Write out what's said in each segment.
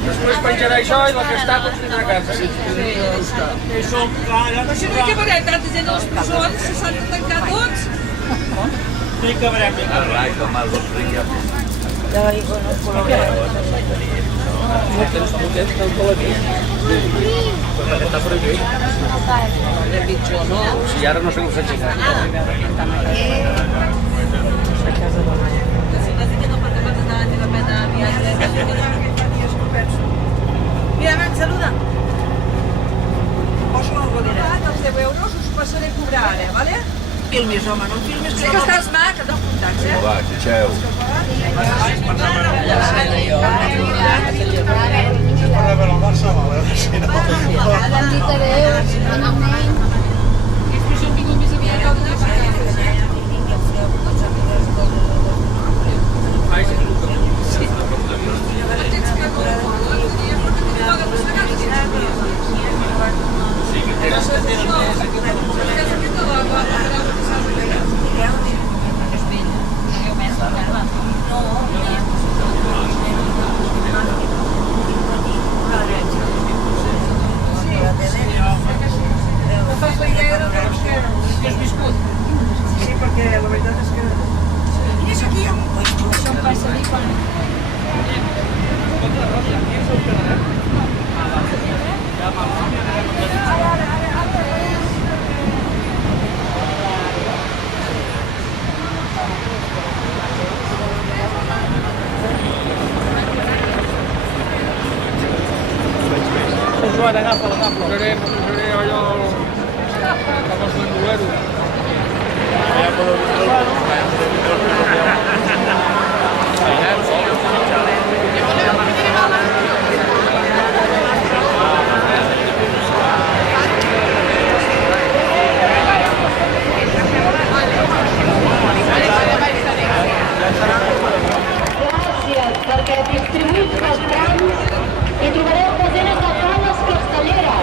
Després penjarà això i la que està doncs vindrà a casa. No sé per què veurem tanta gent als presons, se s'han de tancar tots. Sí que veurem. Ya la dijo, no puedo ver. Està prohibit. El pitjor, no? Si ara no sé com s'aixeca. Si estàs dient per què vas anar la pena viatge. Mira, Max, saluda. Poso algo direct. Els 10 euros us passaré a cobrar ara, vale? Filmis, home, no filmis. Sé que estàs mac, et dono contactes, eh? Va, xeu. Sí, perquè la veritat és que... I és aquí, això em passa a mi quan... Joan, agafa-la, posaré allò amb els bandoleros. Gràcies, perquè distribuïts els trams hi trobareu desenes de taules castelleres.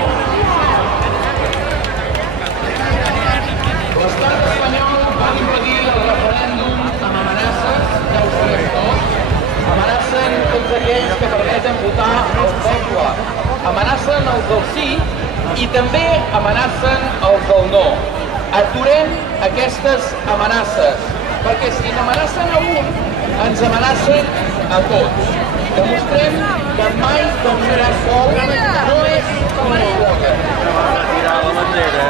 L'estat espanyol va impedir el referèndum amb amenaces, ja ho sabem tots. Amenacen tots aquells que permeten votar al poble. Amenacen els del sí i també amenacen els del no. Aturem aquestes amenaces, perquè si n'amenacen a un, ens amenacen a tots. Demostrem que mai dormirà sol no és un eslògan. Tirar la bandera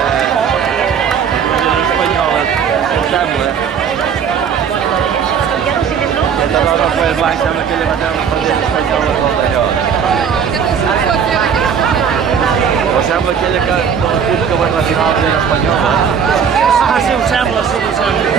espanyola, em sembla. Aquesta roda fue blanca, sembla que ella va tenir la bandera espanyola del d'allò. O sembla aquella que de l'equip que va retirar la bandera espanyola. Ah, sí, ho sembla, sí, ho sembla.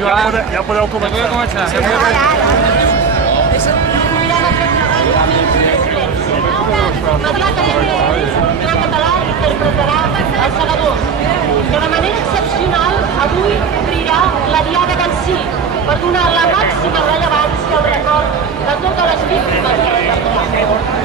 Ja podeu començar. Parlar català interpretarà Els Segadors. De manera excepcional, avui obrirà la Diada del Sí, per donar la màxima rellevància al record de totes les víctimes de la guerra.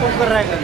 Com carreguen?